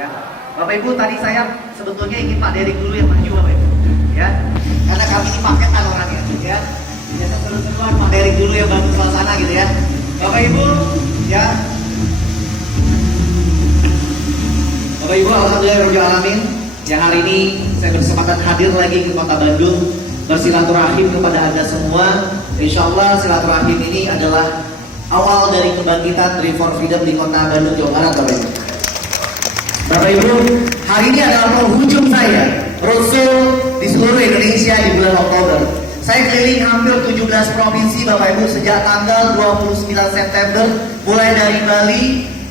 Ya, Bapak Ibu, tadi saya sebetulnya ingin Pak Derik dulu yang maju, Bapak Ibu. Ya, karena kami ini paketan orangnya, ya. Biasa seru-seruan Pak Derik dulu yang bantu suasana gitu ya. Bapak Ibu, ya. Bapak Ibu, alhamdulillah alamin. Yang hari ini saya berkesempatan hadir lagi ke Kota Bandung bersilaturahim kepada Anda semua. Insya Allah silaturahim ini adalah awal dari kebangkitan Dream for Freedom di Kota Bandung, Jawa Barat, Bapak Ibu. Bapak Ibu, hari ini adalah penghujung saya roadshow di seluruh Indonesia di bulan Oktober. Saya keliling hampir 17 provinsi, Bapak Ibu, sejak tanggal 29 September, mulai dari Bali,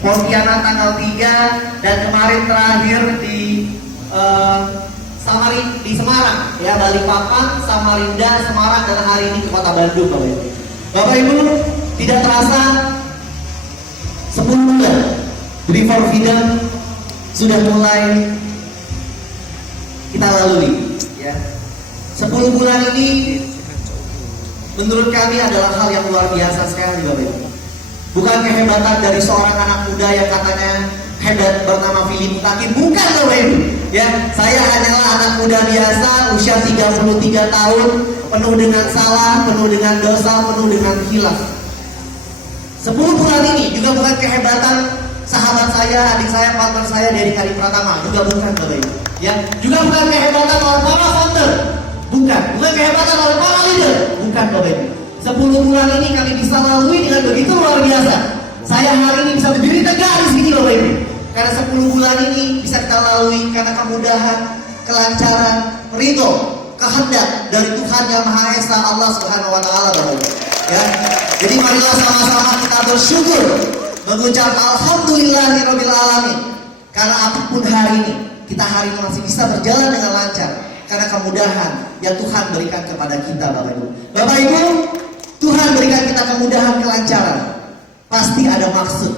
Pontianak tanggal 3, dan kemarin terakhir di Semarang, ya, Balikpapan, Samarinda, Semarang, dan hari ini ke Kota Bandung, Bapak Ibu. Bapak Ibu, tidak terasa 10 bulan Dream for Freedom sudah mulai kita lalui, ya. 10 bulan ini menurut kami adalah hal yang luar biasa sekali, Bapak Ibu. Bukan kehebatan dari seorang anak muda yang katanya hebat bernama Philip Mutakin, bukan, Bapak Ibu. Ya, saya hanyalah anak muda biasa, usia 33 tahun, penuh dengan salah, penuh dengan dosa, penuh dengan khilaf. 10 bulan ini juga bukan kehebatan sahabat saya, adik saya, partner saya dari Kari Pratama, juga bukan, Bapak Ibu. Ya, juga bukan kehebatan oleh para founder, bukan kehebatan oleh para leader, bukan, Bapak Ibu. 10 bulan ini kami bisa lalui dengan begitu luar biasa. Saya hari ini bisa berdiri tegak di sini, Bapak Ibu. Karena 10 bulan ini bisa kita lalui karena kemudahan, kelancaran, ridho, kehendak dari Tuhan Yang Maha Esa, Allah Subhanahu wa Ta'ala, Bapak Ibu. Ya. Jadi marilah sama-sama kita bersyukur, mengucap alhamdulillahirabbil alamin. Karena apapun hari ini, kita hari ini masih bisa berjalan dengan lancar karena kemudahan yang Tuhan berikan kepada kita, Bapak Ibu. Bapak Ibu, Tuhan berikan kita kemudahan, kelancaran. Pasti ada maksud.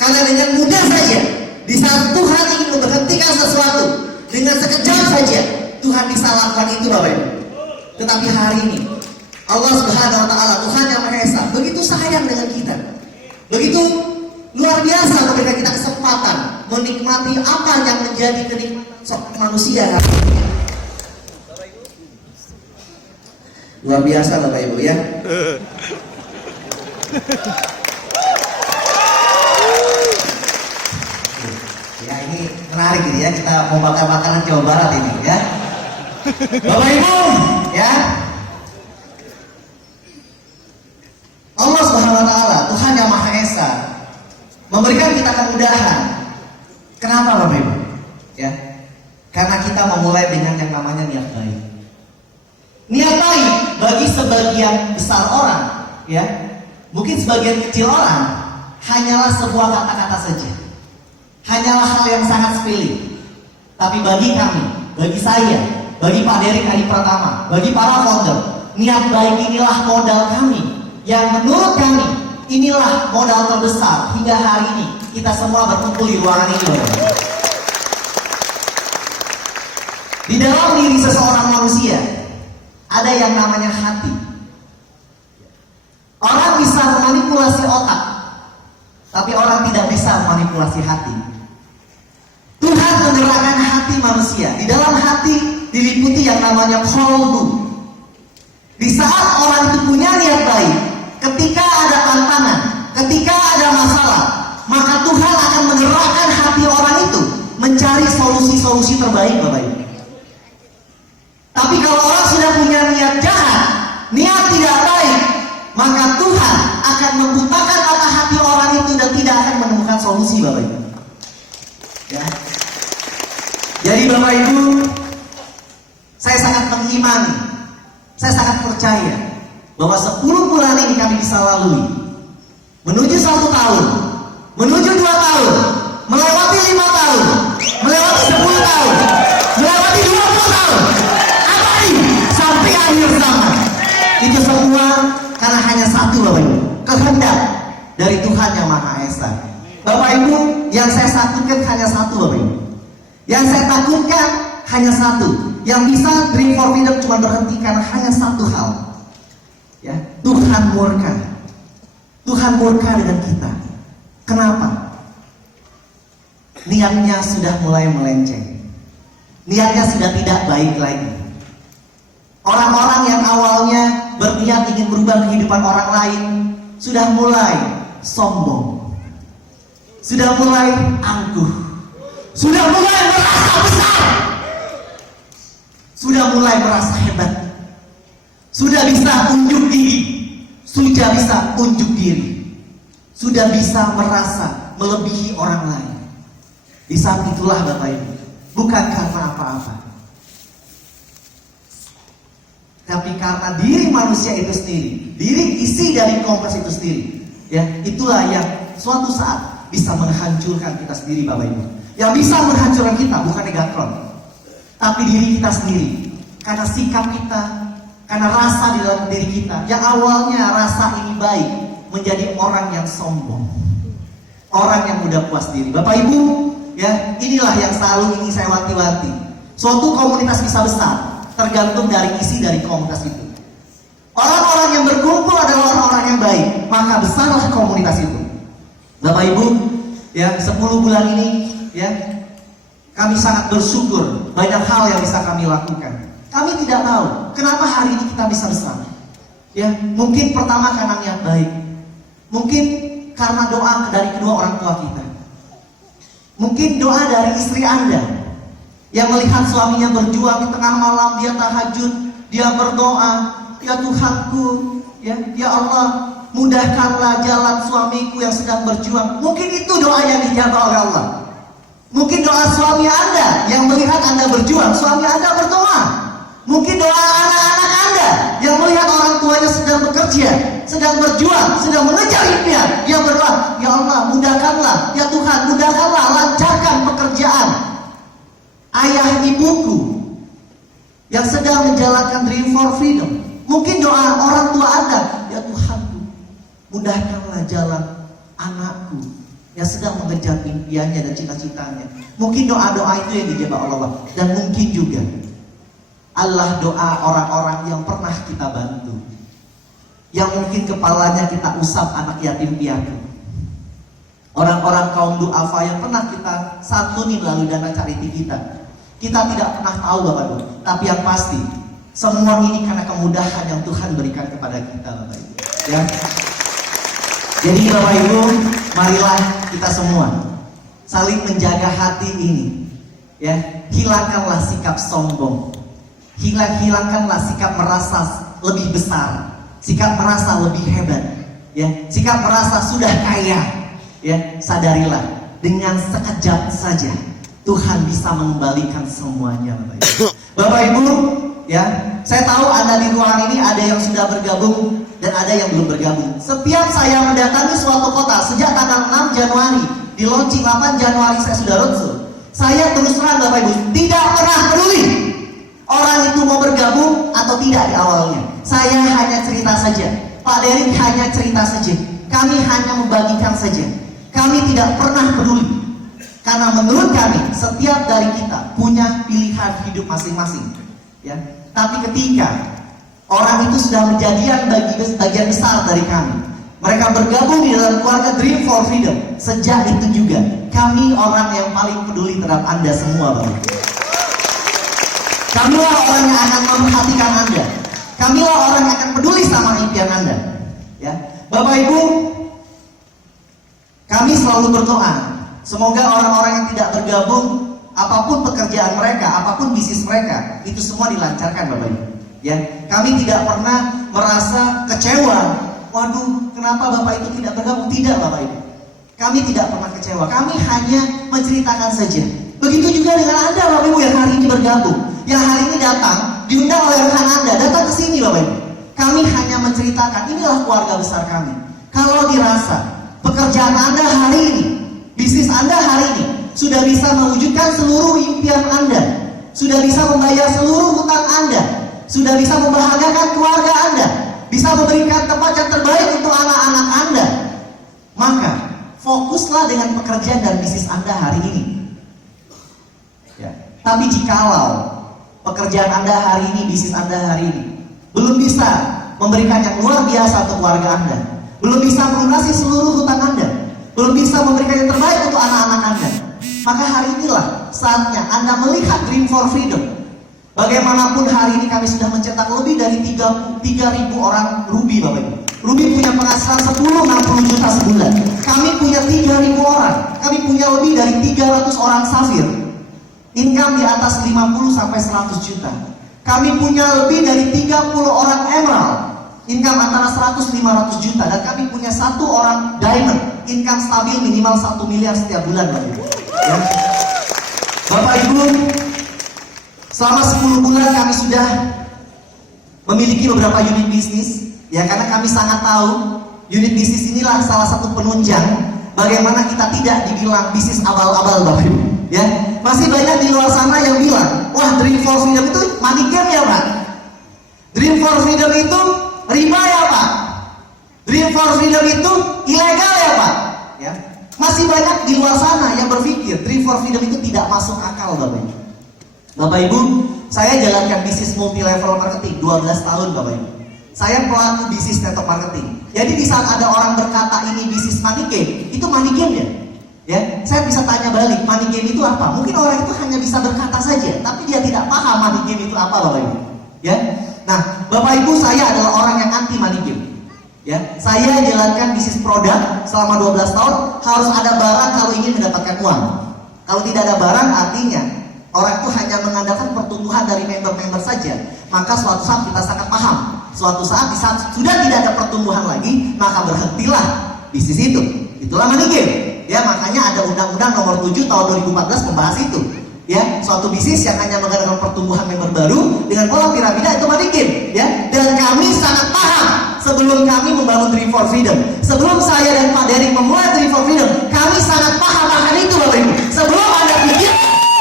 Karena dengan mudah saja, di saat Tuhan ingin memberhentikan sesuatu, dengan sekejap saja Tuhan bisa lakukan itu, Bapak Ibu. Tetapi hari ini Allah Subhanahu wa Ta'ala, Tuhan Yang Maha Esa, begitu sayang dengan kita, begitu luar biasa memberikan kita kesempatan menikmati apa yang menjadi kenikmatan manusia. Luar biasa, Bapak Ibu, ya. Ya, ini menarik gitu ya, kita mau bakar makanan Jawa Barat ini, ya. Bapak Ibu, ya. Allah Subhanahu wa Ta'ala, Tuhan Yang Maha Esa, memberikan kita kemudahan. Kenapa, Bapak Ibu? Ya. Karena kita memulai dengan yang namanya niat baik. Niat baik bagi sebagian besar orang, ya. Mungkin sebagian kecil orang hanyalah sebuah kata-kata saja. Hanyalah hal yang sangat sepele. Tapi bagi kami, bagi saya, bagi Pak Derik Kari Pratama, bagi para founder, niat baik inilah modal kami. Yang menurut kami, inilah modal terbesar hingga hari ini kita semua berkumpul di ruangan ini. Di dalam diri seseorang manusia ada yang namanya hati. Orang bisa memanipulasi otak, tapi orang tidak bisa memanipulasi hati. Tuhan menggerakkan hati manusia. Di dalam hati diliputi yang namanya qalbu. Di saat orang itu punya niat baik, ketika ada tantangan, ketika ada masalah, maka Tuhan akan menggerakkan hati orang itu mencari solusi-solusi terbaik, Bapak Ibu. Tapi kalau orang sudah punya niat jahat, niat tidak baik, maka Tuhan akan membutakan mata hati orang itu dan tidak akan menemukan solusi, Bapak Ibu. Ya. Jadi Bapak Ibu, saya sangat mengimani, saya sangat percaya bahwa 10 bulan ini kami bisa lalui, menuju 1 tahun, menuju 2 tahun, melewati 5 tahun, melewati 10 tahun, melewati 20 tahun, sampai akhir zaman. Itu semua karena hanya satu, Bapak Ibu, kehendak dari Tuhan Yang Maha Esa. Bapak Ibu, yang saya satukan hanya satu, Bapak Ibu. Yang saya takutkan hanya satu. Yang bisa Dream for Freedom cuma berhenti karena hanya satu hal. Ya, Tuhan murka. Tuhan murka dengan kita. Kenapa? niatnya sudah mulai melenceng. Niatnya sudah tidak baik lagi. Orang-orang yang awalnya berniat ingin berubah kehidupan orang lain sudah mulai sombong, sudah mulai angkuh, sudah mulai merasa besar, sudah mulai merasa hebat, sudah bisa unjuk diri, sudah bisa unjuk diri, sudah bisa merasa melebihi orang lain. Di saat itulah Bapak Ibu, bukan karena apa-apa, tapi karena diri manusia itu sendiri, diri isi dari kompas itu sendiri, ya, itulah yang suatu saat bisa menghancurkan kita sendiri Bapak Ibu. Yang bisa menghancurkan kita bukan Megatron, tapi diri kita sendiri. Karena sikap kita, karena rasa di dalam diri kita, yang awalnya rasa ini baik, menjadi orang yang sombong, orang yang mudah puas diri. Bapak Ibu, ya, inilah yang selalu ingin saya wanti-wanti. Suatu komunitas bisa besar tergantung dari isi dari komunitas itu. Orang-orang yang berkumpul adalah orang-orang yang baik, maka besarlah komunitas itu. Bapak Ibu, ya, 10 bulan ini, ya, kami sangat bersyukur banyak hal yang bisa kami lakukan. Kami tidak tahu kenapa hari ini kita bisa besar. Ya, mungkin pertama karena niat baik, mungkin karena doa dari kedua orang tua kita, mungkin doa dari istri Anda yang melihat suaminya berjuang di tengah malam, dia tahajud, dia berdoa, ya Tuhanku, ya Allah, mudahkanlah jalan suamiku yang sedang berjuang. Mungkin itu doa yang dijawab oleh Allah. Mungkin doa suami Anda yang melihat Anda berjuang, suami Anda berdoa. Mungkin doa anak-anak Anda yang melihat orang tuanya sedang bekerja, sedang berjuang, sedang mengejar impian, dia berdoa, ya Allah, mudahkanlah, ya Tuhan, mudahkanlah, lancarkan pekerjaan ayah ibuku yang sedang menjalankan Dream for Freedom. Mungkin doa orang tua Anda, ya Tuhanku, mudahkanlah jalan anakku yang sedang mengejar impiannya dan cita-citanya. Mungkin doa-doa itu yang dijawab Allah. Dan mungkin juga Allah doa orang-orang yang pernah kita bantu, yang mungkin kepalanya kita usap anak yatim piatu, orang-orang kaum duafa yang pernah kita santuni melalui dana charity kita. Kita tidak pernah tahu Bapak Ibu, tapi yang pasti semua ini karena kemudahan yang Tuhan berikan kepada kita Bapak Ibu, ya. Jadi Bapak Ibu, marilah kita semua saling menjaga hati ini, ya. Hilangkanlah sikap sombong, hilangkanlah sikap merasa lebih besar, sikap merasa lebih hebat, ya. Sikap merasa sudah kaya, ya. Sadarilah dengan sekejap saja Tuhan bisa mengembalikan semuanya Bapak Ibu. Bapak Ibu, ya, saya tahu Anda di ruangan ini ada yang sudah bergabung dan ada yang belum bergabung. Setiap saya mendatangi suatu kota sejak tanggal 6 Januari, di launching 8 Januari saya sudah roadshow. Saya terus terang Bapak Ibu, tidak pernah peduli orang itu mau bergabung atau tidak di awalnya. Saya hanya cerita saja, Pak Derik hanya cerita saja, kami hanya membagikan saja. Kami tidak pernah peduli, karena menurut kami setiap dari kita punya pilihan hidup masing-masing, ya. Tapi ketika orang itu sudah menjadi bagian besar dari kami, mereka bergabung di dalam keluarga Dream for Freedom, sejak itu juga kami orang yang paling peduli terhadap Anda semua Bapak. Kamilah orang yang akan memperhatikan Anda, kamilah orang yang akan peduli sama impian Anda, ya. Bapak Ibu, kami selalu berdoa semoga orang-orang yang tidak bergabung, apapun pekerjaan mereka, apapun bisnis mereka, itu semua dilancarkan Bapak Ibu, ya. Kami tidak pernah merasa kecewa, waduh kenapa Bapak itu tidak bergabung. Tidak Bapak Ibu, kami tidak pernah kecewa, kami hanya menceritakan saja. Begitu juga dengan Anda Bapak Ibu yang hari ini bergabung, yang hari ini datang, diundang oleh rekan Anda, datang ke sini Bapak Ibu. Kami hanya menceritakan, inilah keluarga besar kami. Kalau dirasa pekerjaan Anda hari ini, bisnis Anda hari ini sudah bisa mewujudkan seluruh impian Anda, sudah bisa membayar seluruh hutang Anda, sudah bisa membahagiakan keluarga Anda, bisa memberikan tempat yang terbaik untuk anak-anak Anda, maka fokuslah dengan pekerjaan dan bisnis Anda hari ini, ya. Tapi jikalau pekerjaan Anda hari ini, bisnis Anda hari ini belum bisa memberikan yang luar biasa untuk keluarga Anda, belum bisa melunasi seluruh hutang Anda, belum bisa memberikan yang terbaik untuk anak-anak Anda, Maka hari inilah saatnya Anda melihat Dream for Freedom. Bagaimanapun hari ini kami sudah mencetak lebih dari 3.000 orang Ruby, Bapak Ibu. Ruby punya penghasilan 10-60 juta sebulan. Kami punya 3.000 orang. Kami punya lebih dari 300 orang Safir. Income di atas 50-100 juta. Kami punya lebih dari 30 orang Emerald. Income antara 100-500 juta. Dan kami punya 1 orang Diamond. Income stabil minimal 1 miliar setiap bulan, Bapak Ibu. Ya. Bapak Ibu, selama 10 bulan kami sudah memiliki beberapa unit bisnis. Ya, karena kami sangat tahu unit bisnis inilah salah satu penunjang bagaimana kita tidak dibilang bisnis abal-abal, Bapak Ibu. Ya, masih banyak di luar sana yang bilang, wah, Dream for Freedom itu money game ya, Pak. Dream for Freedom itu riba ya, Pak. Dream for Freedom itu ilegal ya, Pak. Ya, masih banyak di luar sana yang berpikir Dream for Freedom itu tidak masuk akal, Bapak Ibu. Bapak Ibu, saya jalankan bisnis multi level marketing 12 tahun, Bapak Ibu. Saya pelaku bisnis network marketing. Jadi di saat ada orang berkata ini bisnis money game, itu money game ya? Ya, saya bisa tanya balik, money game itu apa? Mungkin orang itu hanya bisa berkata saja, tapi dia tidak paham money game itu apa, Bapak Ibu. Ya, nah, Bapak Ibu, saya adalah orang yang anti money game. Ya, saya jalankan bisnis produk selama 12 tahun, harus ada barang kalau ingin mendapatkan uang. Kalau tidak ada barang, artinya orang itu hanya mengandalkan pertumbuhan dari member-member saja. Maka suatu saat kita sangat paham. Suatu saat di saat sudah tidak ada pertumbuhan lagi, maka berhentilah bisnis itu. Itulah money game. Ya, makanya ada Undang-Undang Nomor 7 Tahun 2014 membahas itu. Ya, suatu bisnis yang hanya mengandalkan pertumbuhan member baru dengan pola piramida itu money game. Ya, dan kami sangat paham sebelum kami membangun Dream for Freedom. Sebelum saya dan Pak Derik memulai Dream for Freedom, kami sangat paham akan itu, Bapak Ibu. Sebelum Anda pikir,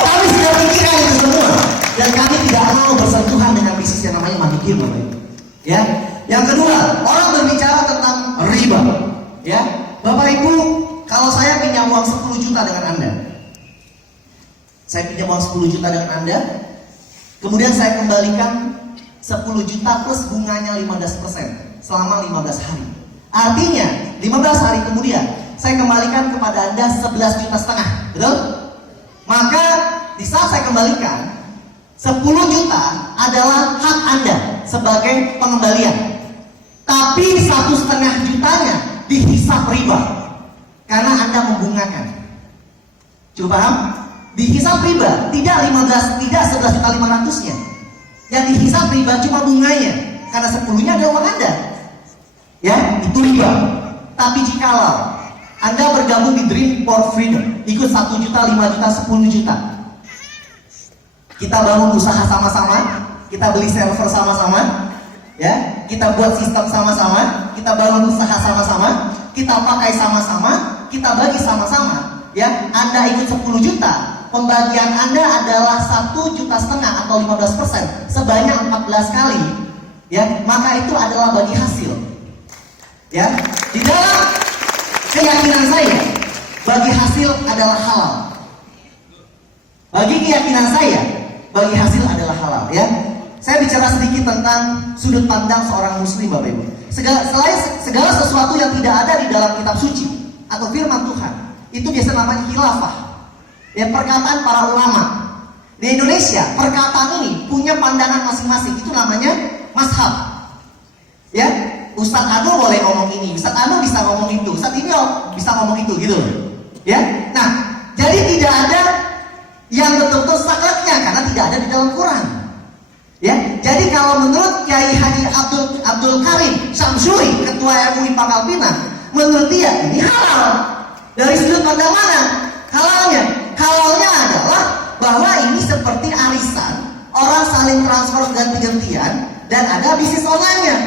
kami sudah pikirkan itu semua. Dan kami tidak mau bersentuhan dengan bisnis yang namanya money game, Bapak Ibu. Ya, yang kedua, orang berbicara tentang riba. Ya, Bapak Ibu, kalau saya pinjam uang 10 juta dengan Anda, saya pinjam uang 10 juta dengan Anda, kemudian saya kembalikan 10 juta plus bunganya 15% selama 15 hari. Artinya 15 hari kemudian saya kembalikan kepada Anda 11,5 juta, betul? Maka di saat saya kembalikan 10 juta adalah hak Anda sebagai pengembalian. Tapi 1,5 jutanya dihisap riba karena Anda membungakan. Coba paham? Dihisap riba, tidak 11,5 juta. Yang dihisap riba cuma bunganya, karena 10-nya adalah uang Anda. Ya, itu riba. Tapi jikalau Anda bergabung di Dream for Freedom, ikut 1 juta, 5 juta, 10 juta. Kita bangun usaha sama-sama, kita beli server sama-sama, ya, kita buat sistem sama-sama, kita bangun usaha sama-sama, kita pakai sama-sama, kita bagi sama-sama. Ya, Anda ikut 10 juta, pembagian Anda adalah 1,5 juta atau 15% sebanyak 14 kali. Ya, maka itu adalah bagi hasil. Ya, di dalam keyakinan saya, bagi hasil adalah halal. Bagi keyakinan saya, bagi hasil adalah halal. Ya, saya bicara sedikit tentang sudut pandang seorang muslim, Bapak Ibu. Segala sesuatu yang tidak ada di dalam kitab suci atau firman Tuhan, itu biasa namanya khilafah. Ya, perkataan para ulama. Di Indonesia, perkataan ini punya pandangan masing-masing. Itu namanya mazhab. Ya, Ustadz Anu boleh ngomong ini, Ustadz Anu bisa ngomong itu, Ustadz ini bisa ngomong itu, gitu. Ya, nah, jadi tidak ada yang betul-betul sakleknya karena tidak ada di dalam Quran. Ya, jadi kalau menurut Kiai Haji Abdul Karim Syamsuri, Ketua MUI Pangkal Pinang, menurut dia ini halal. Dari sudut pandang mana halalnya? Halalnya adalah bahwa ini seperti arisan, orang saling transfer ganti-gantian dan ada bisnis online-nya.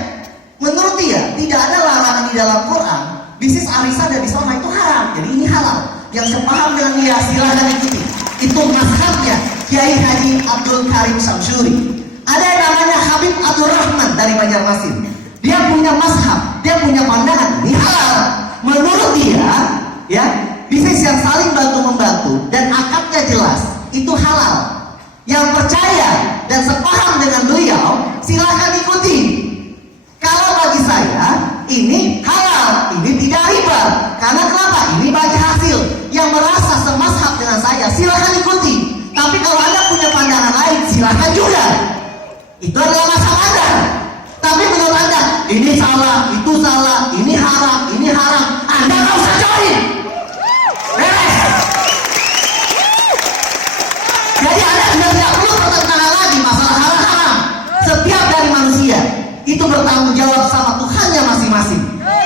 Menurut dia tidak ada larangan di dalam Quran bisnis arisan dan bisnis online itu haram. Jadi ini halal. Yang sepaham dengan dia silahkan ikuti. Itu mazhabnya Kiai Haji Abdul Karim Syamsuri. Ada yang namanya Habib Abdul Rahman dari Banjarmasin. Dia punya mazhab, dia punya pandangan ini halal. Menurut dia, ya, bisnis yang saling bantu-membantu dan akadnya jelas itu halal. Yang percaya dan sepaham dengan beliau silahkan ikuti. Kalau bagi saya ini halal, ini tidak riba. Karena kenapa? Ini bagi hasil. Yang merasa semazhab dengan saya silahkan ikuti. Tapi kalau Anda punya pandangan lain, silahkan juga. Itu adalah masalah Anda. Tapi menurut Anda, ini salah, itu salah, ini haram, Anda nggak usah join. Beres. Jadi Anda sudah tidak perlu pertentangan lagi masalah haram. Setiap dari manusia itu bertanggung jawab sama Tuhannya masing-masing,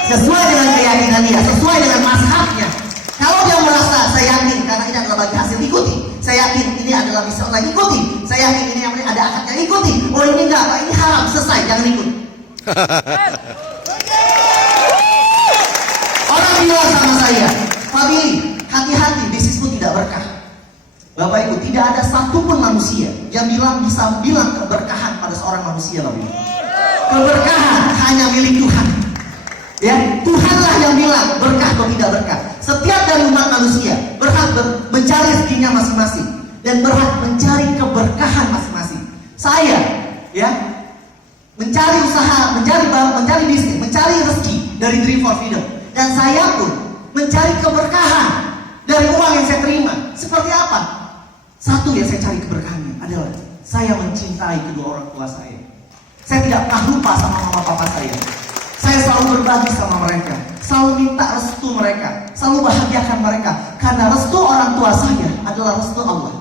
sesuai dengan keyakinan dia, sesuai dengan mazhabnya. Kalau dia merasa, saya yakin karena ini adalah bagi hasil, ikuti. Saya yakin ini adalah bisa orang ikuti. Saya yakin ini yang ada akadnya, ikuti. Oh ini enggak, ini haram, selesai, jangan ikut. Orang bilang sama saya, Pak Billy, hati-hati, bisnismu tidak berkah. Bapak Ibu, tidak ada satupun manusia yang bisa bilang keberkahan pada seorang manusia, Bapak Ibu. Keberkahan hanya milik Tuhan. Ya, Tuhanlah yang bilang berkah atau tidak berkah. Setiap dari umat manusia berhak mencari rezekinya masing-masing dan berhak mencari keberkahan masing-masing. Saya, ya, mencari usaha, mencari bisnis, mencari rezeki dari Dream for Freedom. Dan saya pun mencari keberkahan dari uang yang saya terima. Seperti apa? Satu yang saya cari keberkahannya adalah saya mencintai kedua orang tua saya. Saya tidak pernah lupa sama mama papa saya. Saya selalu berbagi sama mereka, selalu minta restu mereka, selalu bahagiakan mereka. Karena restu orang tua saya adalah restu Allah.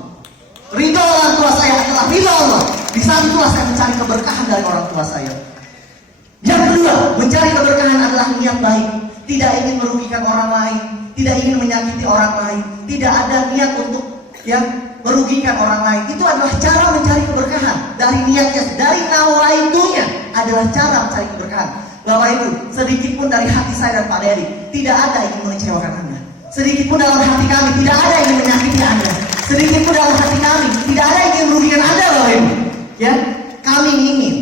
Ridho orang tua saya adalah ridho Allah. Di saat itulah saya mencari keberkahan dari orang tua saya. Yang kedua, mencari keberkahan adalah niat baik. Tidak ingin merugikan orang lain, tidak ingin menyakiti orang lain, tidak ada niat untuk yang merugikan orang lain. Itu adalah cara mencari keberkahan. Dari niatnya, dari nawaitunya adalah cara mencari keberkahan. Bapak Ibu, sedikit pun dari hati saya dan Pak Dery tidak ada ingin mengecewakan Anda. Sedikit pun dalam hati kami tidak ada ingin menyakiti Anda. Sedikit pun dalam hati kami tidak ada ingin merugikan Anda, Bapak Ibu. Ya, kami ingin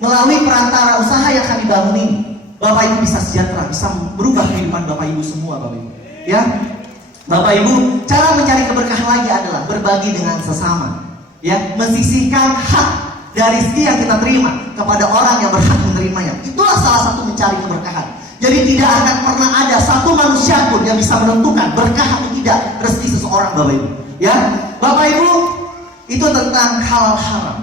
melalui perantara usaha yang kami bangun ini, Bapak Ibu bisa sejahtera, bisa berubah kehidupan Bapak Ibu semua, Bapak Ibu. Ya, Bapak Ibu, cara mencari keberkahan lagi adalah berbagi dengan sesama. Ya, mensisihkan hak dari rezeki yang kita terima kepada orang yang berhak menerimanya. Itulah salah satu mencari keberkahan. Jadi tidak akan pernah ada satu manusia pun yang bisa menentukan berkah atau tidak rezeki seseorang, Bapak Ibu. Ya, Bapak Ibu, itu tentang halal haram.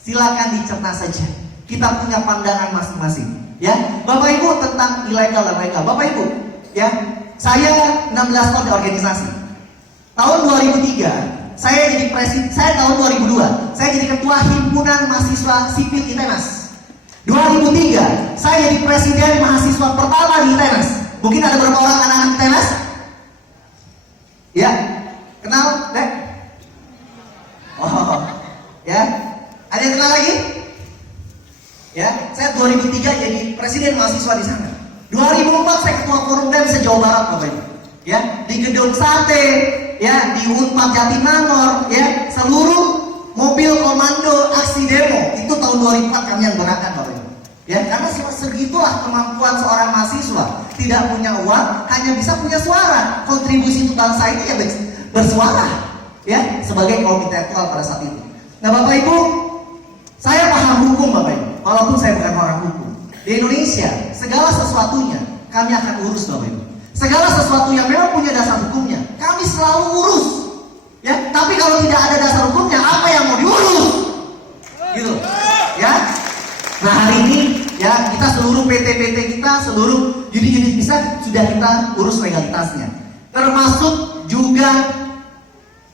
Silakan dicerna saja. Kita punya pandangan masing-masing. Ya, Bapak Ibu, tentang ilegal dan legal. Bapak Ibu, ya, saya 16 tahun di organisasi. Tahun 2003 saya jadi presiden, saya tahun 2002 saya jadi ketua himpunan mahasiswa sipil ITENAS. 2003 saya jadi presiden mahasiswa pertama di ITENAS. Mungkin ada beberapa orang anak-anak ITENAS? Ya, kenal, Dek? Oh, ya. Ada yang kenal lagi? Ya, saya 2003 jadi presiden mahasiswa di sana. 2004 saya ketua forum BEM se-Jawa Barat, Bapak Ibu. Ya, di gedung sate, ya, di Unpad Jatinangor, ya, seluruh mobil komando aksi demo itu tahun 2004 kami yang berangkat, Bapak Ibu. Ya, karena segitulah kemampuan seorang mahasiswa, tidak punya uang, hanya bisa punya suara. Kontribusi untuk bangsa itu ya bersuara, ya, sebagai kaum intelektual pada saat itu. Nah, Bapak Ibu, saya paham hukum, Bapak Ibu, walaupun saya bukan orang hukum. Di Indonesia, segala sesuatunya kami akan urus, Bapak Ibu. Segala sesuatu yang memang punya dasar hukumnya, kami selalu urus. Ya, tapi kalau tidak ada dasar hukumnya, apa yang mau diurus? Gitu. Ya. Nah, hari ini ya, kita seluruh PT-PT kita, seluruh unit-unit bisa sudah kita urus legalitasnya. Termasuk juga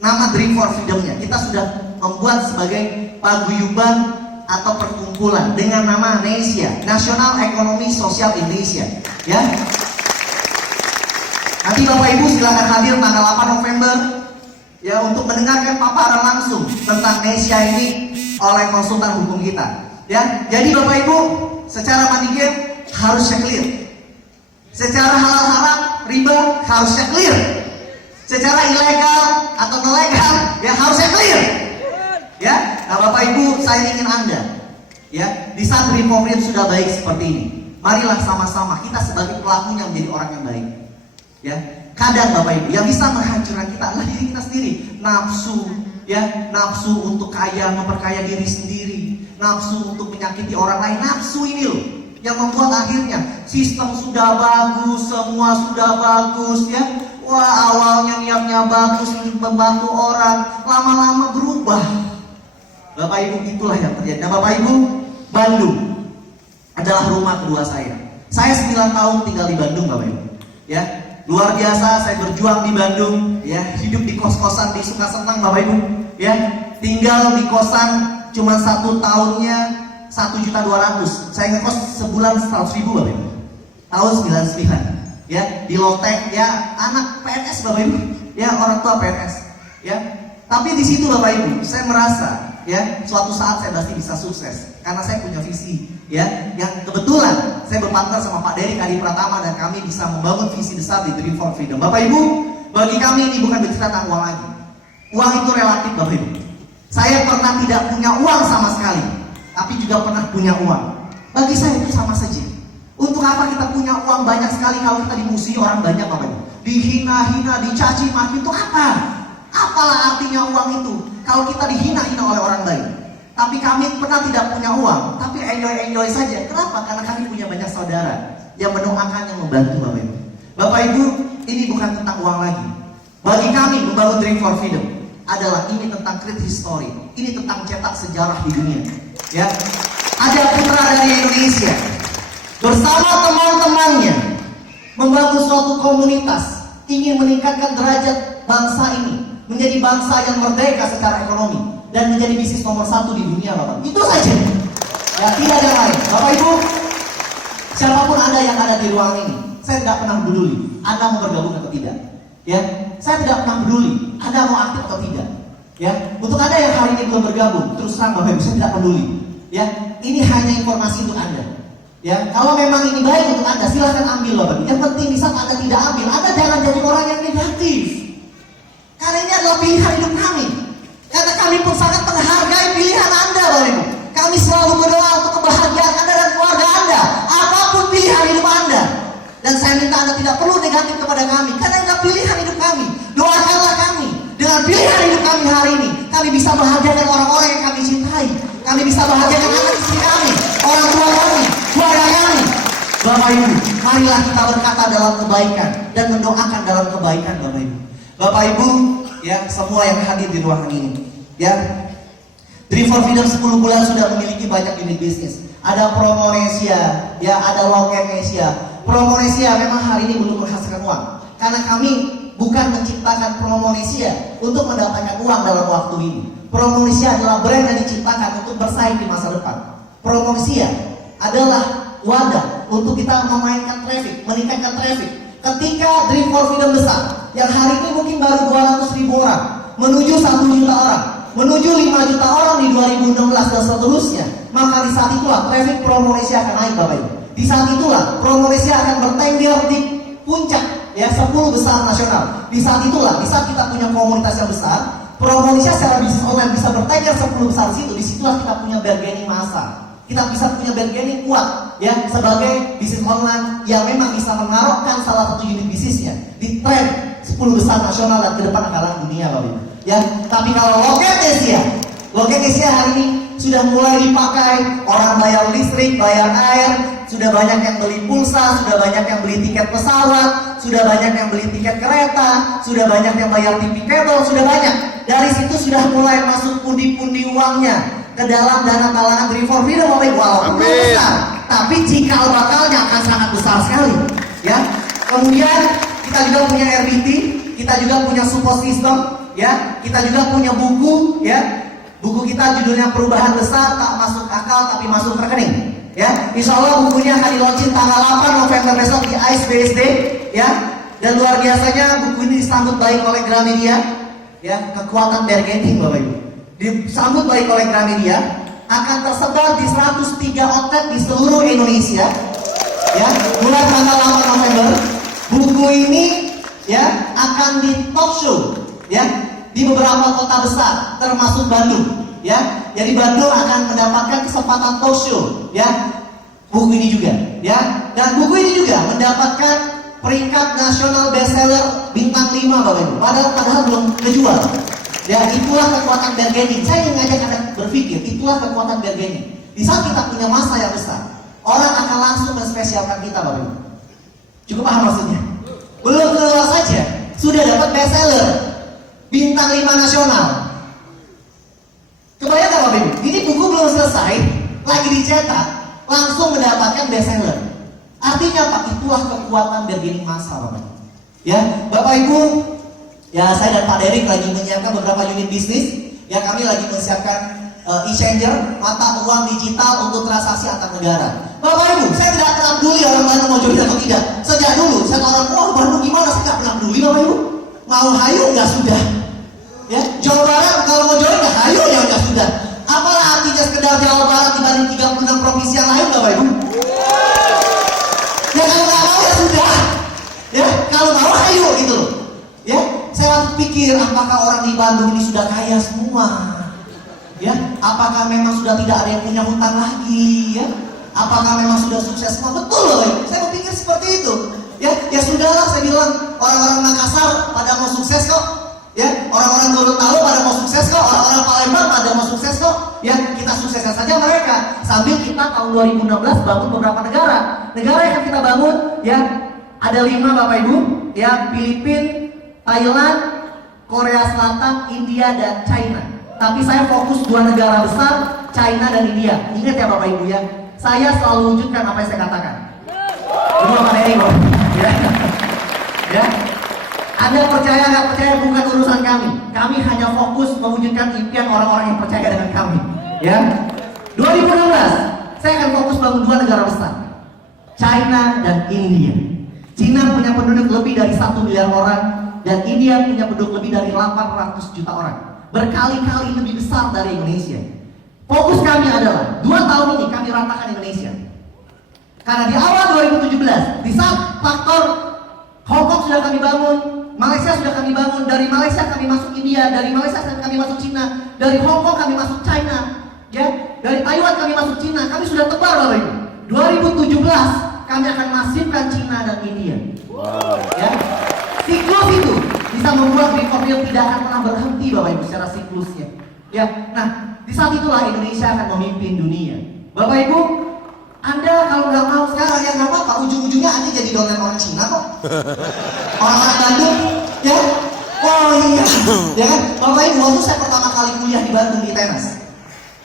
nama Dream for Freedom-nya. Kita sudah membuat sebagai paguyuban atau perkumpulan dengan nama NESIA, National Economy Social Indonesia. Ya. Nanti Bapak Ibu silakan hadir tanggal 8 November ya untuk mendengarkan paparan langsung tentang NESIA ini oleh konsultan hukum kita. Ya, jadi Bapak Ibu secara money game harusnya clear. Secara halal haram riba harusnya clear. Secara ilegal atau nelegal ya harusnya clear. Ya, nah Bapak Ibu saya ingin Anda ya di saat Dream for Freedom sudah baik seperti ini, marilah sama-sama kita sebagai pelakunya menjadi orang yang baik. Ya, kadang Bapak Ibu yang bisa menghancurkan kita adalah diri kita sendiri. Nafsu, ya, nafsu untuk kaya, memperkaya diri sendiri, nafsu untuk menyakiti orang lain. Nafsu ini loh yang membuat akhirnya sistem sudah bagus, semua sudah bagus, ya, Wah, awalnya niatnya bagus untuk membantu orang, lama-lama berubah. Bapak Ibu, itulah yang terjadi. Nah, Bapak Ibu, Bandung adalah rumah kedua saya. Saya 9 tahun tinggal di Bandung, Bapak Ibu. Ya, luar biasa. Saya berjuang di Bandung. Ya, hidup di kos-kosan di Sukasenang, Bapak Ibu. Ya, tinggal di kosan cuma 1 tahunnya 1.200.000. Saya ngekos sebulan 100.000, Bapak Ibu. Tahun 99. Ya, di Lotek, ya anak PNS, Bapak Ibu. Ya, orang tua PNS. Ya, tapi di situ Bapak Ibu, saya merasa ya suatu saat saya pasti bisa sukses karena saya punya visi. Ya, yang kebetulan saya berpartner sama Pak Dery Adi Pratama dan kami bisa membangun visi besar di Dream for Freedom. Bapak Ibu, bagi kami ini bukan bicara tentang uang lagi. Uang itu relatif, Bapak Ibu. Saya pernah tidak punya uang sama sekali, tapi juga pernah punya uang. Bagi saya itu sama saja. Untuk apa kita punya uang banyak sekali kalau kita dimusuhi orang banyak, Bapak Ibu? Dihina-hina, dicaci maki, itu apa? Apalah artinya uang itu kalau kita dihina-hina oleh orang lain? Tapi kami pernah tidak punya uang, tapi enjoy-enjoy saja. Kenapa? Karena kami punya banyak saudara yang mendoakan, yang membantu, Bapak Ibu. Bapak Ibu, ini bukan tentang uang lagi. Bagi kami membangun Dream for Freedom adalah ini tentang create history. Ini tentang cetak sejarah di dunia. Ya, ada putra dari Indonesia bersama teman-temannya membangun suatu komunitas, ingin meningkatkan derajat bangsa ini menjadi bangsa yang merdeka secara ekonomi dan menjadi bisnis nomor 1 di dunia, Bapak. Itu saja. Ya, tidak ada lain. Bapak Ibu, siapapun Anda yang ada di ruang ini, saya tidak pernah peduli Anda mau bergabung atau tidak. Ya, saya tidak pernah peduli Anda mau aktif atau tidak. Ya, untuk Anda yang hari ini belum bergabung, terus terang Bapak Ibu, saya tidak peduli. Ya, ini hanya informasi untuk Anda. Ya, kalau memang ini baik untuk Anda, silahkan ambil, Bapak. Yang penting di saat Anda tidak ambil, Anda jangan jadi orang yang negatif. Karena ini adalah pilihan hidup kami. Karena kami pun sangat menghargai pilihan Anda, Bapak Ibu. Kami selalu berdoa untuk kebahagiaan Anda dan keluarga Anda, apapun pilihan hidup Anda. Dan saya minta Anda tidak perlu negatif kepada kami, karena ini pilihan hidup kami. Doakanlah kami. Dengan pilihan hidup kami hari ini, kami bisa bahagiakan orang-orang yang kami cintai. Kami bisa bahagiakan anak istri kami, orang tua kami, keluarga kami. Bapak Ibu, marilah kita berkata dalam kebaikan dan mendoakan dalam kebaikan, Bapak Ibu. Bapak Ibu, ya semua yang hadir di ruangan ini, ya Dream for Freedom 10 bulan sudah memiliki banyak unit bisnis. Ada Promonesia, ya ada Lokenesia. Promonesia memang hari ini belum menghasilkan uang, karena kami bukan menciptakan Promonesia untuk mendapatkan uang dalam waktu ini. Promonesia adalah brand yang diciptakan untuk bersaing di masa depan. Promonesia adalah wadah untuk kita memainkan traffic, meningkatkan traffic. Ketika Dream for Freedom besar, yang hari ini mungkin baru 200.000 orang, menuju 1 juta orang, menuju 5 juta orang di 2016 dan seterusnya, maka di saat itulah traffic Promonesia akan naik, Bapak Ibu. Di saat itulah Promonesia akan bertengger di puncak, ya 10 besar nasional. Di saat itulah, di saat kita punya komunitas yang besar, Promonesia secara bisnis online bisa bertengger 10 besar situ. Disitulah kita punya bargaining massa. Kita bisa punya bargaining kuat, ya sebagai bisnis online yang memang bisa mengarahkan salah satu unit bisnisnya di tren 10 besar nasional dan ke depan akan dunia, Bapak Ibu. Ya, tapi kalau Lokenesia hari ini sudah mulai dipakai, orang bayar listrik, bayar air, sudah banyak yang beli pulsa, sudah banyak yang beli tiket pesawat, sudah banyak yang beli tiket kereta, sudah banyak yang bayar TV kabel, sudah banyak. Dari situ sudah mulai masuk pundi-pundi uangnya ke dalam dana talangan Dream for Freedom, Bapak Ibu. Walaupun besar, tapi cikal bakalnya akan sangat besar sekali. Ya, kemudian kita juga punya RBT, kita juga punya support system, ya, kita juga punya buku, ya. Buku kita judulnya Perubahan Besar, Tak Masuk Akal Tapi Masuk Rekening. Ya, insya Allah bukunya akan di-launching tanggal 8 November besok di ICE BSD, ya. Dan luar biasanya buku ini disambut baik oleh Gramedia, ya, kekuatan bargaining, Bapak Ibu. Disambut baik oleh Gramedia, akan tersebar di 103 outlet di seluruh Indonesia, ya, mulai tanggal 8 November. Buku ini, ya, akan di talk show, ya, di beberapa kota besar, termasuk Bandung, ya. Jadi Bandung akan mendapatkan kesempatan talk show, ya. Buku ini juga, ya. Dan buku ini juga mendapatkan peringkat nasional bestseller bintang 5, Bapak Ibu. Padahal belum kejual. Ya, itulah kekuatan bargaining. Saya ingin ngajak Anda berpikir, itulah kekuatan bargaining. Di saat kita punya masa yang besar, orang akan langsung menspesialkan kita, Bapak Ibu. Cukup paham maksudnya? Belum keluar saja, sudah dapat bestseller, bintang 5 nasional. Kebayang gak Bapak Ibu? Ini buku belum selesai, lagi dicetak, langsung mendapatkan bestseller. Artinya apa? Itulah kekuatan bargaining massa Bapak Ibu. Ya, Bapak Ibu, ya saya dan Pak Derik lagi menyiapkan beberapa unit bisnis. Ya, kami lagi menyiapkan e-changer, mata uang digital untuk transaksi antar negara. Bapak Ibu, saya tidak pernah peduli orang Bandung mau join atau tidak. Sejak dulu, saya orang, wah Bandung gimana? Saya tidak pernah peduli Bapak Ibu. Mau hayu nggak sudah. Ya, Jawa Barat kalau mau join nggak hayu ya nggak sudah. Apalah artinya sekedar Jawa Barat dibanding 36 provinsi yang lain Bapak Ibu? Ya kalau nggak mau ya sudah. Ya, kalau mau hayu gitu loh. Ya, saya waktu pikir apakah orang di Bandung ini sudah kaya semua? Ya, apakah memang sudah tidak ada yang punya hutang lagi? Ya, apakah memang sudah sukses semua? Betul loh, saya berpikir seperti itu. Ya sudahlah, saya bilang orang-orang Makassar pada mau sukses kok. Ya, orang-orang Gorontalo pada mau sukses kok, orang-orang Palembang pada mau sukses kok. Ya, kita sukseskan saja mereka. Sambil kita tahun 2016 bangun beberapa negara. Negara yang kita bangun, ya ada 5 Bapak Ibu. Ya, Filipina, Thailand, Korea Selatan, India dan China. Tapi saya fokus 2 negara besar, China dan India. Ingat ya Bapak Ibu ya, saya selalu wujudkan apa yang saya katakan. Berdua Pak Dery kok. Ya. Anda percaya nggak percaya bukan urusan kami. Kami hanya fokus mewujudkan impian orang-orang yang percaya dengan kami. Ya. 2016, saya akan fokus bangun 2 negara besar, China dan India. China punya penduduk lebih dari 1 miliar orang dan India punya penduduk lebih dari 800 juta orang. Berkali-kali lebih besar dari Indonesia. Fokus kami adalah 2 tahun ini kami ratakan Indonesia. Karena di awal 2017, di saat faktor Hong Kong sudah kami bangun, Malaysia sudah kami bangun, dari Malaysia kami masuk India, dari Malaysia kami masuk Cina, dari Hong Kong kami masuk China, ya, dari Taiwan kami masuk Cina, kami sudah tebar Bapak Ibu. 2017 kami akan masifkan Cina dan India. Wow. Ya, siklus itu bisa membuat Reformil tidak akan pernah berhenti Bapak Ibu secara siklusnya. Ya, nah di saat itulah Indonesia akan memimpin dunia. Bapak Ibu, Anda kalau nggak mau sekarang ya nggak apa-apa, ujung-ujungnya Anda jadi dolen orang Cina kok. Orang-orang Bandung, ya. Oh iya, ya kan? Bapak Ibu, waktu saya pertama kali kuliah di Bandung di Tenas,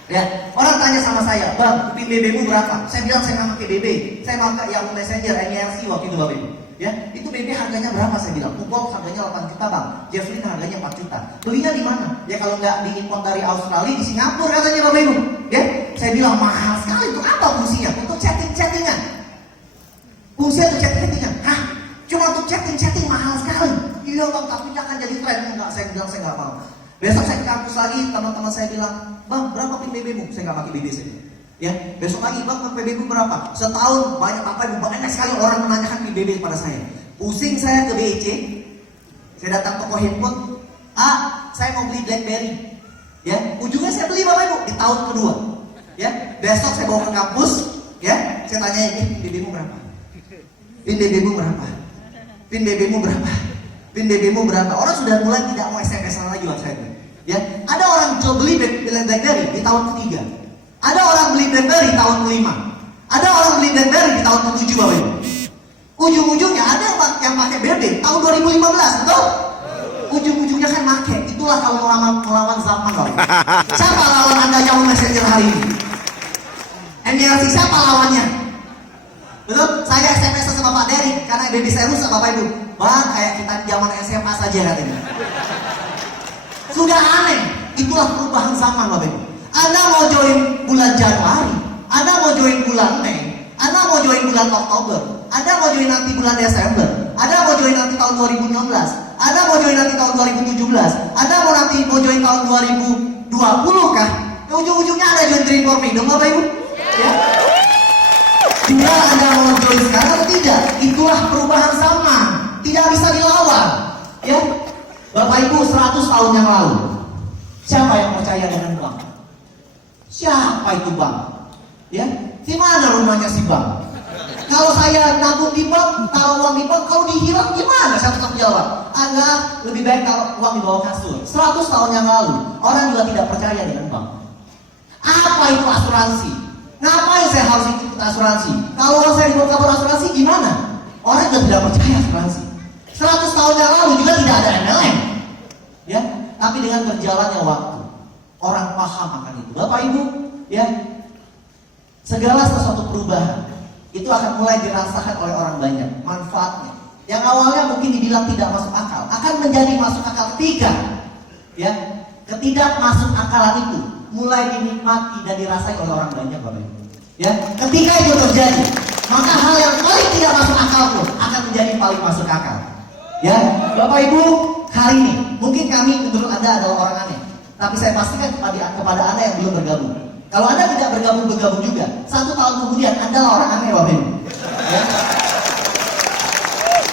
ya, orang tanya sama saya, Bang, PIN BB-mu berapa? Saya bilang saya nggak pakai BB, saya pakai yang Messenger, NIRC waktu itu Bapak Ibu. Ya, itu BB harganya berapa saya bilang? Pupok harganya 8 juta Bang, Javelin harganya 4 juta. Belinya di mana? Ya kalau nggak diimpor dari Australia, di Singapura katanya Bapak Ibu. Ya, saya bilang mahal sekali. Untuk apa fungsinya? Untuk chatting-chattingan. Fungsinya untuk chatting-chattingan. Hah? Cuma untuk chatting-chatting mahal sekali. Iya Bang, tapi akan jadi tren. Enggak, saya bilang saya nggak mau. Besok saya ke kampus lagi, teman-teman saya bilang, Bang, berapa PIN BB-mu? Saya nggak pakai BB saya. Ya, besok lagi Bang, PBB berapa? Setahun banyak Bapak Ibu, banyak sekali orang menanyakan PBB kepada saya. Pusing saya ke BEC, saya datang toko handphone, saya mau beli BlackBerry. Ya, ujungnya saya beli Bapak Ibu di tahun kedua. Ya, besok saya bawa ke kampus, ya, saya tanya ini BB-mu berapa? PIN BB-mu berapa? PIN BB-mu berapa? PIN BB-mu berapa? Orang sudah mulai tidak mau SMS-an lagi Bang saya. Ya, ada orang coba beli BlackBerry di tahun ketiga. Ada orang beli BlackBerry tahun ke-5. Ada orang beli BlackBerry di tahun ke-7 Bapak Ibu. Ujung-ujungnya ada yang pakai BB tahun 2015, betul? Ujung-ujungnya kan pakai. Itulah kalau melawan zaman Bapak Ibu. Siapa lawan Anda yang Messenger hari ini? NIRC siapa lawannya? Betul? Saya SMS sama Pak Dery karena BB saya rusak Bapak Ibu. Bang, kayak kita di zaman SMA saja katanya. Sudah aneh. Itulah perubahan zaman Bapak Ibu. Anda mau join bulan Januari, Anda mau join bulan Mei, Anda mau join bulan Oktober, Anda mau join nanti bulan Desember, Anda mau join nanti tahun 2016, Anda mau join nanti tahun 2017, Anda mau join tahun 2020 kah? Ujung-ujungnya Anda join Dream for Freedom Bapak Ibu? Ya. Tinggal Anda mau join sekarang atau tidak? Itulah perubahan zaman, tidak bisa dilawan. Ya, Bapak Ibu 100 tahun yang lalu, siapa yang percaya dengan uang? Siapa itu Bang? Ya, di mana rumahnya si Bang? Kalau saya nabung di bank, taruh uang di bank, kalau dihilang gimana? Saya tetap jawab, Anda lebih baik taruh uang di bawah kasur. 100 tahun yang lalu, orang juga tidak percaya dengan bank. Apa itu asuransi? Ngapain saya harus ikut asuransi? Kalau saya dibawa kabur asuransi gimana? Orang juga tidak percaya asuransi. 100 tahun yang lalu juga tidak ada MLM. Ya, tapi dengan berjalannya waktu, orang paham akan itu. Bapak Ibu, ya, segala sesuatu perubahan itu akan mulai dirasakan oleh orang banyak manfaatnya. Yang awalnya mungkin dibilang tidak masuk akal, akan menjadi masuk akal ketika, ya, ketidak masuk akalan itu mulai dinikmati dan dirasai oleh orang banyak, Bapak Ibu. Ya, ketika itu terjadi, maka hal yang paling tidak masuk akal pun akan menjadi paling masuk akal. Ya, Bapak Ibu, kali ini mungkin kami menurut Anda adalah orang aneh, tapi saya pastikan kepada Anda yang belum bergabung. Kalau Anda tidak bergabung juga, 1 tahun kemudian Anda lah orang aneh, Bapak Ibu. Ya.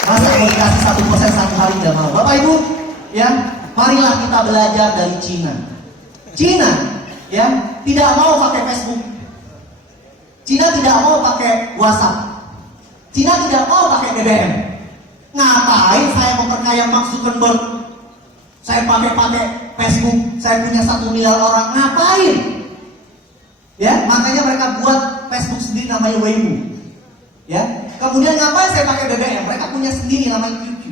Masa mau dikasih 1% 1 hari tidak mau. Bapak Ibu, ya, marilah kita belajar dari Cina. Cina, ya, tidak mau pakai Facebook. Cina tidak mau pakai WhatsApp. Cina tidak mau pakai BBM. Ngapain saya memperkaya Mark Zuckerberg? Saya pakai Facebook, saya punya 1 miliar orang. Ngapain? Ya, makanya mereka buat Facebook sendiri namanya Weibo. Ya, kemudian ngapain saya pakai BBM? Mereka punya sendiri namanya QQ.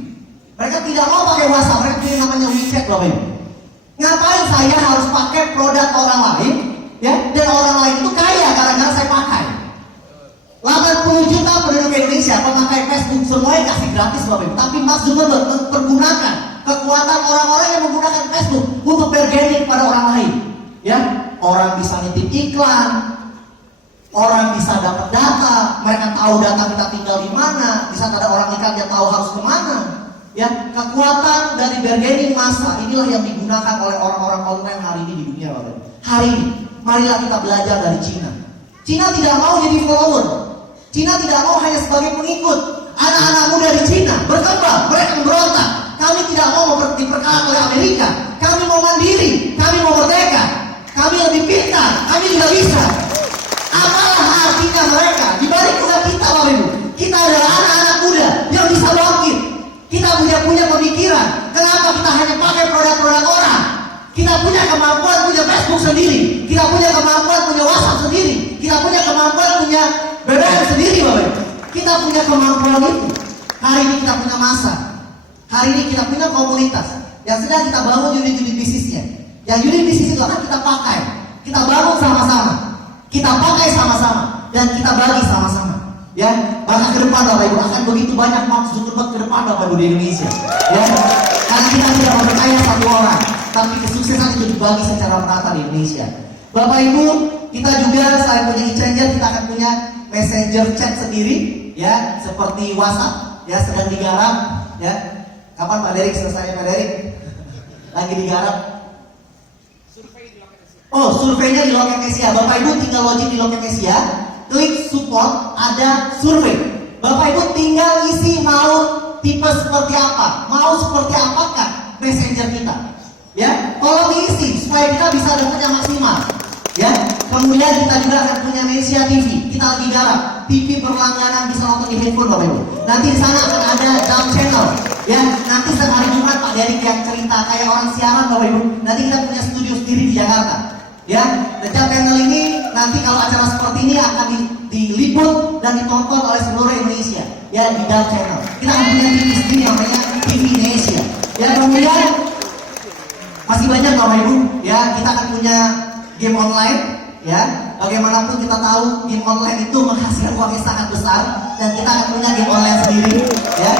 Mereka tidak mau pakai WhatsApp, mereka punya namanya WeChat, Bapak Ibu. Ngapain saya harus pakai produk orang lain? Ya, dan orang lain itu kaya karena saya pakai. 80 juta penduduk Indonesia pemakai Facebook, semuanya kasih gratis, Bapak Ibu. Tapi Mark Zuckerberg mempergunakan kekuatan orang-orang yang menggunakan Facebook untuk bergening pada orang lain. Ya, orang bisa nitip iklan, orang bisa dapat data, mereka tahu data kita tinggal di mana, bisa ada orang ikan yang tahu harus kemana. Ya, kekuatan dari bargaining massa inilah yang digunakan oleh orang-orang online hari ini di dunia, Bapak. Hari ini, marilah kita belajar dari Cina. Cina tidak mau jadi follower. Cina tidak mau hanya sebagai pengikut. Anak-anak muda di Cina berkembang, mereka memberontak. Kami tidak mau diperkalat oleh Amerika. Kami mau mandiri, kami mau merdeka. Kami lebih pintar, kami juga bisa. Apalah artinya mereka dibalik kita, Bapak Ibu? Kita adalah anak-anak muda yang bisa bangkit. Kita punya pemikiran. Kenapa kita hanya pakai produk-produk orang? Kita punya kemampuan punya Facebook sendiri. Kita punya kemampuan punya WhatsApp sendiri. Kita punya kemampuan punya BBM sendiri, Bapak Ibu. Kita punya kemampuan itu. Hari ini kita punya masa. Hari ini kita punya komunitas yang sedang kita bangun unit-unit bisnisnya. Yang unit bisnis itu akan kita pakai. Kita bangun sama-sama. Kita pakai sama-sama dan kita bagi sama-sama. Ya, maka ke depan, Bapak Ibu, akan begitu banyak Mark Zuckerberg ke depan, Bapak Ibu, di Indonesia. Ya, karena kita tidak memperkaya 1 orang, tapi kesuksesan itu dibagi secara merata di Indonesia. Bapak Ibu, kita juga selain punya e-changer, kita akan punya messenger chat sendiri, ya, seperti WhatsApp, ya, sedang digarap, ya. Kapan Pak Derik selesai, Pak Derik? Lagi digarap. Oh, surveinya di Loket Asia. Bapak Ibu tinggal login di Loket Asia, klik support, ada survei. Bapak Ibu tinggal isi mau tipe seperti apa, mau seperti apakah messenger kita. Ya, tolong diisi supaya kita bisa dapatnya maksimal. Ya, kemudian kita juga akan punya Nesia TV. Kita lagi garap TV berlangganan, bisa nonton di handphone, Bapak Ibu. Nanti di sana akan ada dalam channel. Ya, nanti setiap hari Jumat Pak Derik yang cerita kayak orang siaran, Bapak Ibu. Nanti kita punya studio sendiri di Jakarta. Ya, dan channel ini nanti kalau acara seperti ini akan diliput dan ditonton oleh seluruh Indonesia. Ya, di dalam channel. Kita akan punya TV sendiri namanya TV Indonesia. Ya, kemudian masih banyak, Bapak Ibu. Ya, kita akan punya game online. Ya, bagaimanapun kita tahu game online itu menghasilkan uang yang sangat besar, dan kita akan punya game online sendiri. Ya.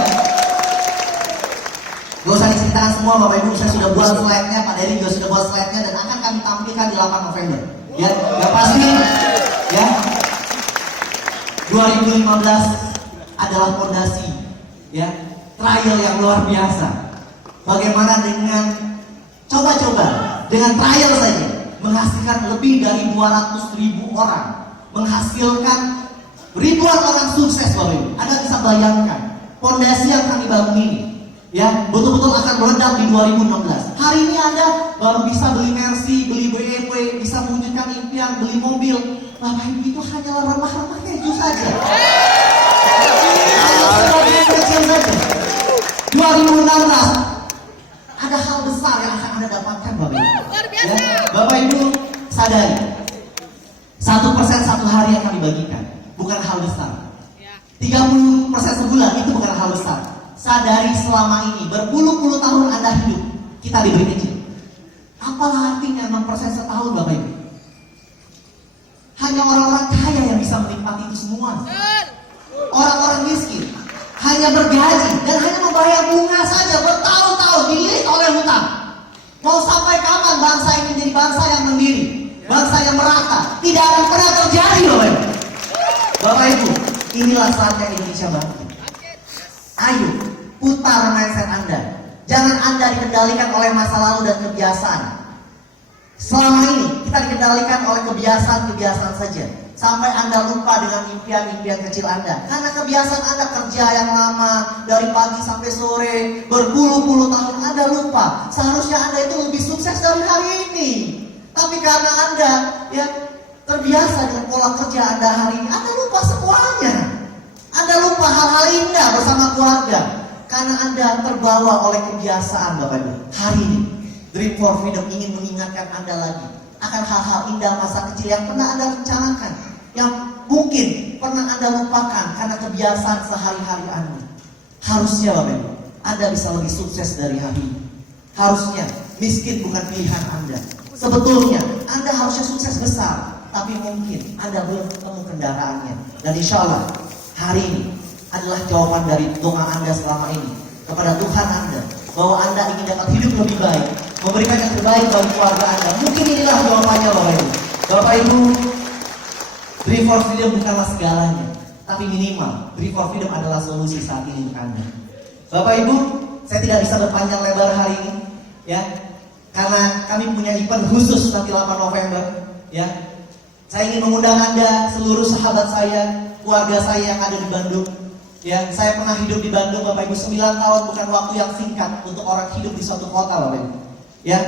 Gak usah diceritakan semua, Bapak Ibu, saya sudah buat slide-nya, Pak Dery juga sudah buat slide-nya, dan akan kami tampilkan di 8 November. Ya, yang pasti, ya, 2015 adalah fondasi, ya, trial yang luar biasa. Bagaimana dengan coba-coba dengan trial saja menghasilkan lebih dari 200.000 orang, menghasilkan ribuan orang sukses, Bapak Ibu. Anda bisa bayangkan fondasi yang kami bangun ini. Ya, betul-betul akan meledak di 2016. Hari ini Anda baru bisa beli Mercy, beli BMW, bisa mewujudkan impian, beli mobil. Bapak Ibu, itu hanyalah remah-remah keju saja. Kecil saja. 2016 ada hal besar yang akan Anda dapatkan, Bapak Ibu. Ya, Bapak Ibu sadari, 1% 1 hari yang kami bagikan bukan hal besar. 30% sebulan itu bukan hal besar. sadari selama ini berpuluh-puluh tahun Anda hidup, kita diberi kecil. Apalah artinya 6% setahun Bapak Ibu? Hanya orang-orang kaya yang bisa menikmati itu semua. Orang-orang miskin hanya bergaji dan hanya membayar bunga saja bertahun-tahun, dililit oleh hutang. Mau sampai kapan bangsa ini menjadi bangsa yang mandiri, bangsa yang merata? Tidak akan pernah terjadi Bapak Ibu. Bapak Ibu, inilah saatnya Indonesia bangkit. Ayo, putar mindset Anda. Jangan Anda dikendalikan oleh masa lalu dan kebiasaan. Selama ini kita dikendalikan oleh kebiasaan-kebiasaan saja, sampai Anda lupa dengan impian-impian kecil Anda. Karena kebiasaan Anda kerja yang lama, dari pagi sampai sore, berpuluh-puluh tahun Anda lupa. Seharusnya Anda itu lebih sukses dari hari ini. Tapi karena Anda terbiasa dengan pola kerja Anda hari ini, Anda lupa semuanya. Anda lupa hal-hal indah bersama keluarga. Karena Anda terbawa oleh kebiasaan Bapak Ibu. Hari ini Dream for Freedom ingin mengingatkan Anda lagi akan hal-hal indah masa kecil yang pernah Anda rencanakan, yang mungkin pernah Anda lupakan karena kebiasaan sehari-hari Anda. Harusnya Bapak Ibu, Anda bisa lebih sukses dari hari ini. Harusnya miskin bukan pilihan Anda. Sebetulnya Anda harusnya sukses besar, tapi mungkin Anda belum ketemu kendaraannya. Dan insya Allah hari ini adalah jawaban dari doa Anda selama ini kepada Tuhan Anda, bahwa Anda ingin dapat hidup lebih baik, memberikan yang terbaik bagi keluarga Anda. Mungkin inilah jawabannya Bapak Ibu. Bapak Ibu, Dream for Freedom bukanlah segalanya, tapi minimal Dream for Freedom adalah solusi saat ini untuk Anda. Bapak Ibu, saya tidak bisa berpanjang lebar hari ini, ya, karena kami punya event khusus nanti 8 November, ya. Saya ingin mengundang Anda, seluruh sahabat saya, keluarga saya yang ada di Bandung. Ya, saya pernah hidup di Bandung Bapak Ibu 9 tahun, bukan waktu yang singkat untuk orang hidup di suatu kota Bapak Ibu. Ya,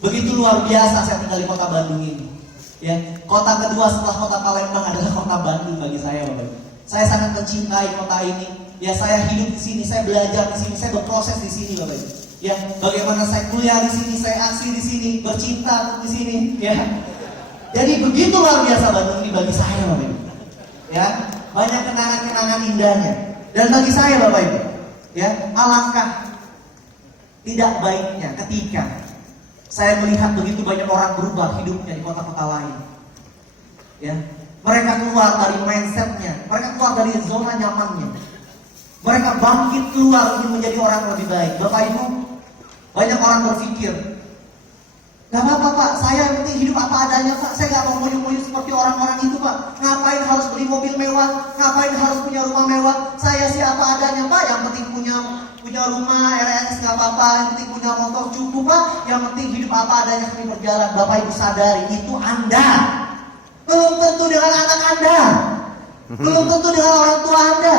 begitu luar biasa saya tinggal di kota Bandung ini. Ya, kota kedua setelah kota Palembang adalah kota Bandung bagi saya Bapak Ibu. Saya sangat mencintai kota ini. Ya, saya hidup di sini, saya belajar di sini, saya berproses di sini Bapak Ibu. Ya, bagaimana saya kuliah di sini, saya aksi di sini, bercinta di sini. Ya, jadi begitu luar biasa Bandung ini bagi saya Bapak Ibu. Ya, banyak kenangan-kenangan indahnya. Dan bagi saya Bapak Ibu, ya, alangkah tidak baiknya ketika saya melihat begitu banyak orang berubah hidupnya di kota-kota lain. Ya, mereka keluar dari mindsetnya, mereka keluar dari zona nyamannya. Mereka bangkit keluar ingin menjadi orang yang lebih baik. Bapak Ibu, banyak orang berpikir, gak apa-apa Pak, saya yang penting hidup apa adanya Pak. Saya gak mau moyu-moyu seperti orang-orang itu Pak. Ngapain harus beli mobil mewah? Ngapain harus punya rumah mewah? Saya sih apa adanya Pak. Yang penting punya rumah RS gak apa-apa. Yang penting punya motor cukup Pak. Yang penting hidup apa adanya kami berjalan. Bapak Ibu sadari, itu Anda. Belum tentu dengan anak Anda. Belum tentu dengan orang tua Anda.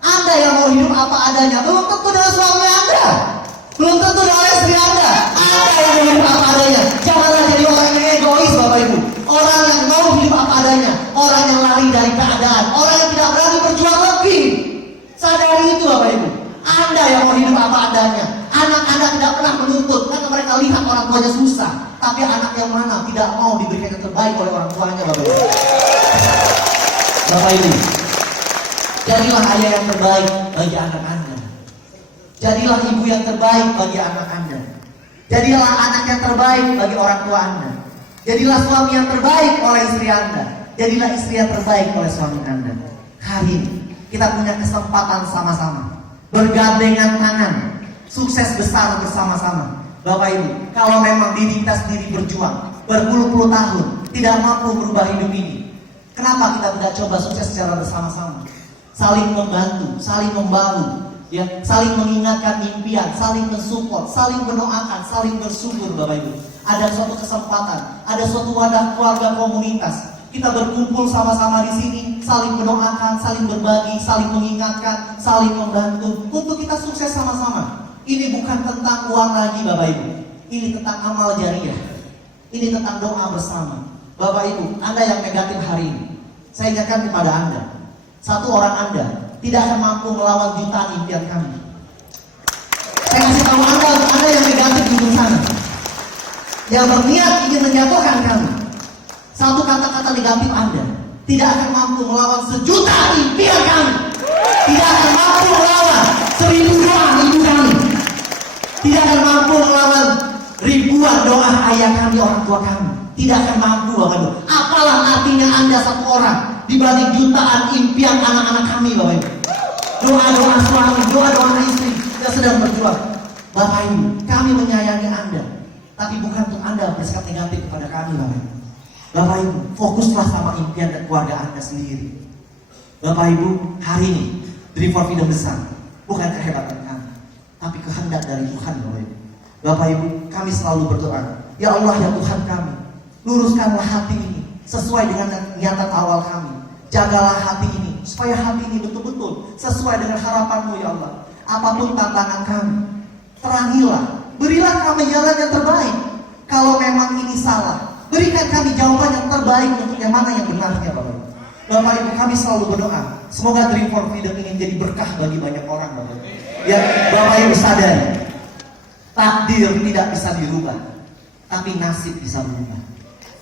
Anda yang mau hidup apa adanya. Belum tentu dengan suami Anda. Belum tentu dengan istri Anda. Anda yang mau hidup apa adanya. Janganlah jadi orang yang egois Bapak Ibu. Orang yang mau hidup apa adanya. Orang yang lari dari keadaan. Orang yang tidak berani berjuang lebih. Sadari itu Bapak Ibu. Anda yang mau hidup apa adanya. Anak Anda tidak pernah menuntut karena mereka lihat orang tuanya susah. Tapi anak yang mana tidak mau diberikan yang terbaik oleh orang tuanya Bapak Ibu. Bapak Ibu, jadilah ayah yang terbaik bagi anak Anda. Jadilah ibu yang terbaik bagi anak Anda. Jadilah anak yang terbaik bagi orang tua Anda. Jadilah suami yang terbaik oleh istri Anda. Jadilah istri yang terbaik oleh suami Anda. Hari ini kita punya kesempatan sama-sama, bergandengan tangan, sukses besar bersama-sama. Bapak Ibu, kalau memang diri kita sendiri berjuang berpuluh-puluh tahun tidak mampu merubah hidup ini, kenapa kita tidak coba sukses secara bersama-sama? Saling membantu, saling membangun, ya, saling mengingatkan impian, saling mensupport, saling mendoakan, saling bersyukur Bapak Ibu. Ada suatu kesempatan, ada suatu wadah keluarga komunitas. Kita berkumpul sama-sama di sini, saling mendoakan, saling berbagi, saling mengingatkan, saling membantu untuk kita sukses sama-sama. Ini bukan tentang uang lagi Bapak Ibu. Ini tentang amal jariah. Ini tentang doa bersama. Bapak Ibu, Anda yang negatif hari ini, saya ingatkan kepada Anda, satu orang Anda tidak akan mampu melawan jutaan impian kami. Saya kasih tahu Anda yang negatif di sana, yang berniat ingin menjatuhkan kami, satu kata-kata negatif Anda tidak akan mampu melawan sejuta impian kami. Tidak akan mampu melawan 1000 doa ibu kami tidak akan mampu melawan ribuan doa ayah kami, orang tua kami. Tidak akan mampu, Bapak Ibu. Apalah artinya Anda satu orang dibanding jutaan impian anak-anak kami, Bapak Ibu. Doa-doa suami, doa-doa istri yang sedang berjuang. Bapak Ibu, kami menyayangi Anda, tapi bukan untuk Anda bersikap negatif kepada kami, Bapak Ibu. Bapak Ibu, fokuslah sama impian dan keluarga Anda sendiri. Bapak Ibu, hari ini Dream for Freedom besar, bukan kehebatan kami, tapi kehendak dari Tuhan, Bapak Ibu. Bapak Ibu, kami selalu berdoa, ya Allah, ya Tuhan kami, luruskanlah hati ini sesuai dengan niatan awal kami. Jagalah hati ini supaya hati ini betul-betul sesuai dengan harapan-Mu, ya Allah. Apapun tantangan kami, terangilah, berilah kami jalan yang terbaik. Kalau memang ini salah, berikan kami jawaban yang terbaik untuk yang mana yang benarnya, Bapak Ibu. Bapak Ibu, kami selalu berdoa, semoga Dream for Freedom ini menjadi berkah bagi banyak orang, Bapak Ibu. Ya, Bapak Ibu sadari, takdir tidak bisa dirubah, tapi nasib bisa berubah.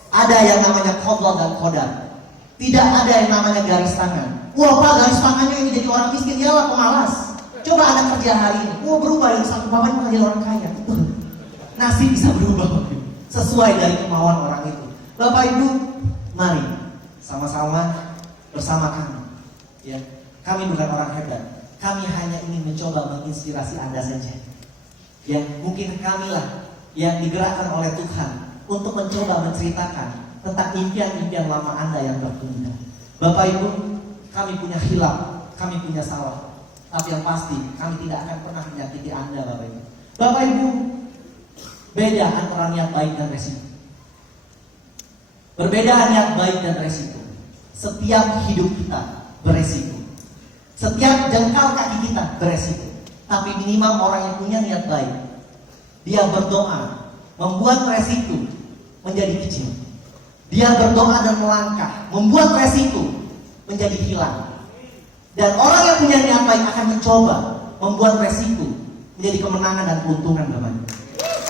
Ada yang namanya qadar dan qadar. Tidak ada yang namanya garis tangan. Wah Pak, garis tangannya ini jadi orang miskin, iyalah pemalas. Coba Anda kerja hari ini, berubah yang satu Bapak Ibu jadi orang kaya. Nasib bisa berubah sesuai dari kemauan orang itu. Bapak Ibu, mari sama-sama bersama kami. Ya, kami bukan orang hebat. Kami hanya ingin mencoba menginspirasi Anda saja. Ya, mungkin kamilah yang digerakkan oleh Tuhan untuk mencoba menceritakan tentang impian-impian lama Anda yang tertunda. Bapak Ibu, kami punya hilaf, kami punya salah, tapi yang pasti kami tidak akan pernah menyakiti Anda, Bapak Ibu. Bapak Ibu, beda antara niat baik dan resiko. Berbeda niat baik dan resiko. Setiap hidup kita beresiko. Setiap jengkal kaki kita beresiko. Tapi minimal orang yang punya niat baik, dia berdoa, membuat resiko menjadi kecil. Dia berdoa dan melangkah, membuat resiko menjadi hilang. Dan orang yang punya niat baik akan mencoba membuat resiko menjadi kemenangan dan keuntungan, Bapak Ibu.